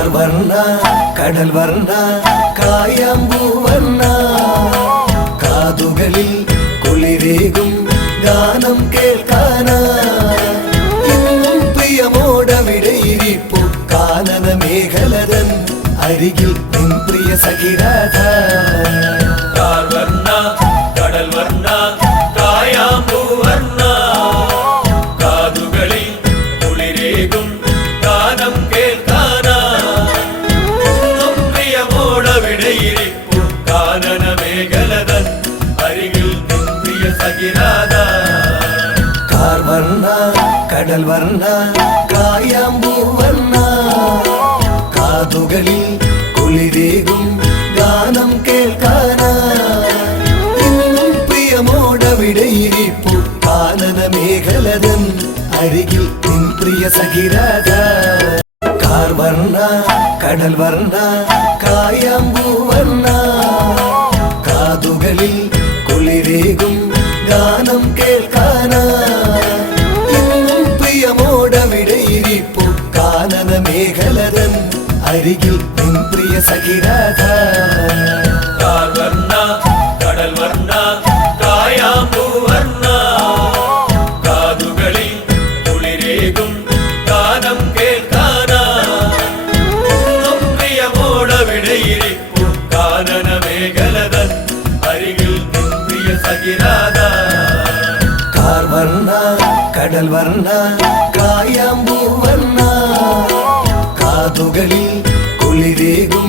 കാർവർണ്ണ കടൽ വർണ്ണ കായാമ്പൂവർണ്ണ കാതുകളിൽ കുളിരേകും ഗാനം കേൾക്കാനാ ഇന്നും പ്രിയമോടവിടെ ഇരിപ്പു കാനന മേഖലതൻ അരികിൽ നിൻ പ്രിയ സഖിരാധ കാർവർണ്ണ കടൽ വർണ്ണ കായാമ്പൂവർണ്ണ കാതുകളിൽ കുളിരേകും ഗാനം കേൾക്കാനാ ഇന്നും പ്രിയമോടവിടെ ഇരിപ്പു കാനന മേഖലതൻ അരികിൽ നിൻ പ്രിയ സഖിരാധ കാർവർണ്ണ കടൽ വർണ്ണ കായാമ്പൂവർണ്ണ കാതുകളിൽ കുളിരേകും ഗാനം കേൾക്കാനാ ഇന്നും പ്രിയമോടവിടെ ഇരിപ്പു കാനന മേഖലതൻ അരികിൽ നിൻ പ്രിയ സഖിരാധ കാർവർണ്ണ കടൽ വർണ്ണ കായാമ്പൂവർണ്ണ കാതുകളിൽ കുളിരേകും ഗാനം കേൾക്കാനാ ഇന്നും പ്രിയമോടവിടെ ഇരിപ്പു കാനന മേഖലതൻ അരികിൽ നിൻ പ്രിയ സഖിരാധ കാർവർണ്ണ കടൽ വർണ്ണ കായാമ്പൂവർണ്ണ കാതുകളിൽ കുളിരേകും ഗാനം കേൾക്കാനാ ഇന്നും പ്രിയമോടവിടെ ഇരിപ്പു കാനന മേഖലതൻ അരികിൽ നിൻ പ്രിയ സഖിരാധ കാർവർണ്ണ കടൽ വർണ്ണ കായാമ്പൂവർണ്ണ കാതുകളിൽ കുളിരേകും